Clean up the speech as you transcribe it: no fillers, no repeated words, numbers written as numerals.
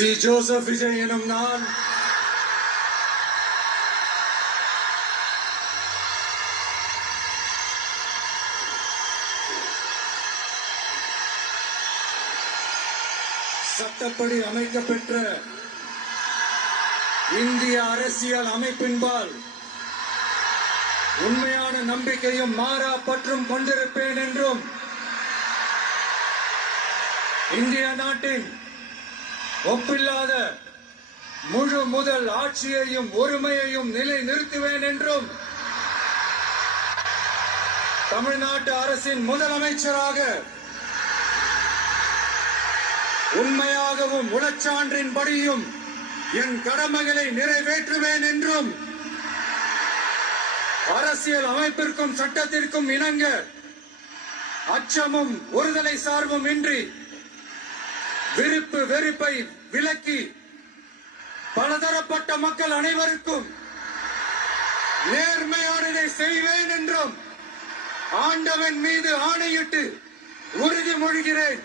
C Joseph Vijay எனும் நான் சட்டப்படி அமைக்கப்பெற்ற இந்திய அரசியல் அமைப்பின்பால் உண்மையான நம்பிக்கையும் மாறா பற்றும் கொண்டிருப்பேன் என்றும் இந்திய நாட்டின் ஒப்பில்லாத முழு முதல் ஆட்சியையும் ஒருமையையும் நிலை நிறுத்துவேன் என்றும் தமிழ்நாட்டு அரசின் முதலமைச்சராக உண்மையாகவும் உளச்சான்றின்படியும் என் கடமைகளை நிறைவேற்றுவேன் என்றும் அரசியல் அமைப்பிற்கும் சட்டத்திற்கும் இணங்க அச்சமும் ஒருதலை சார்பும் இன்றி விருப்பு வெறுப்பை விலக்கி பலதரப்பட்ட மக்கள் அனைவருக்கும் நேர்மையானதை செய்வேன் என்றும் ஆண்டவன் மீது ஆணையிட்டு உறுதிமொழிகிறேன்.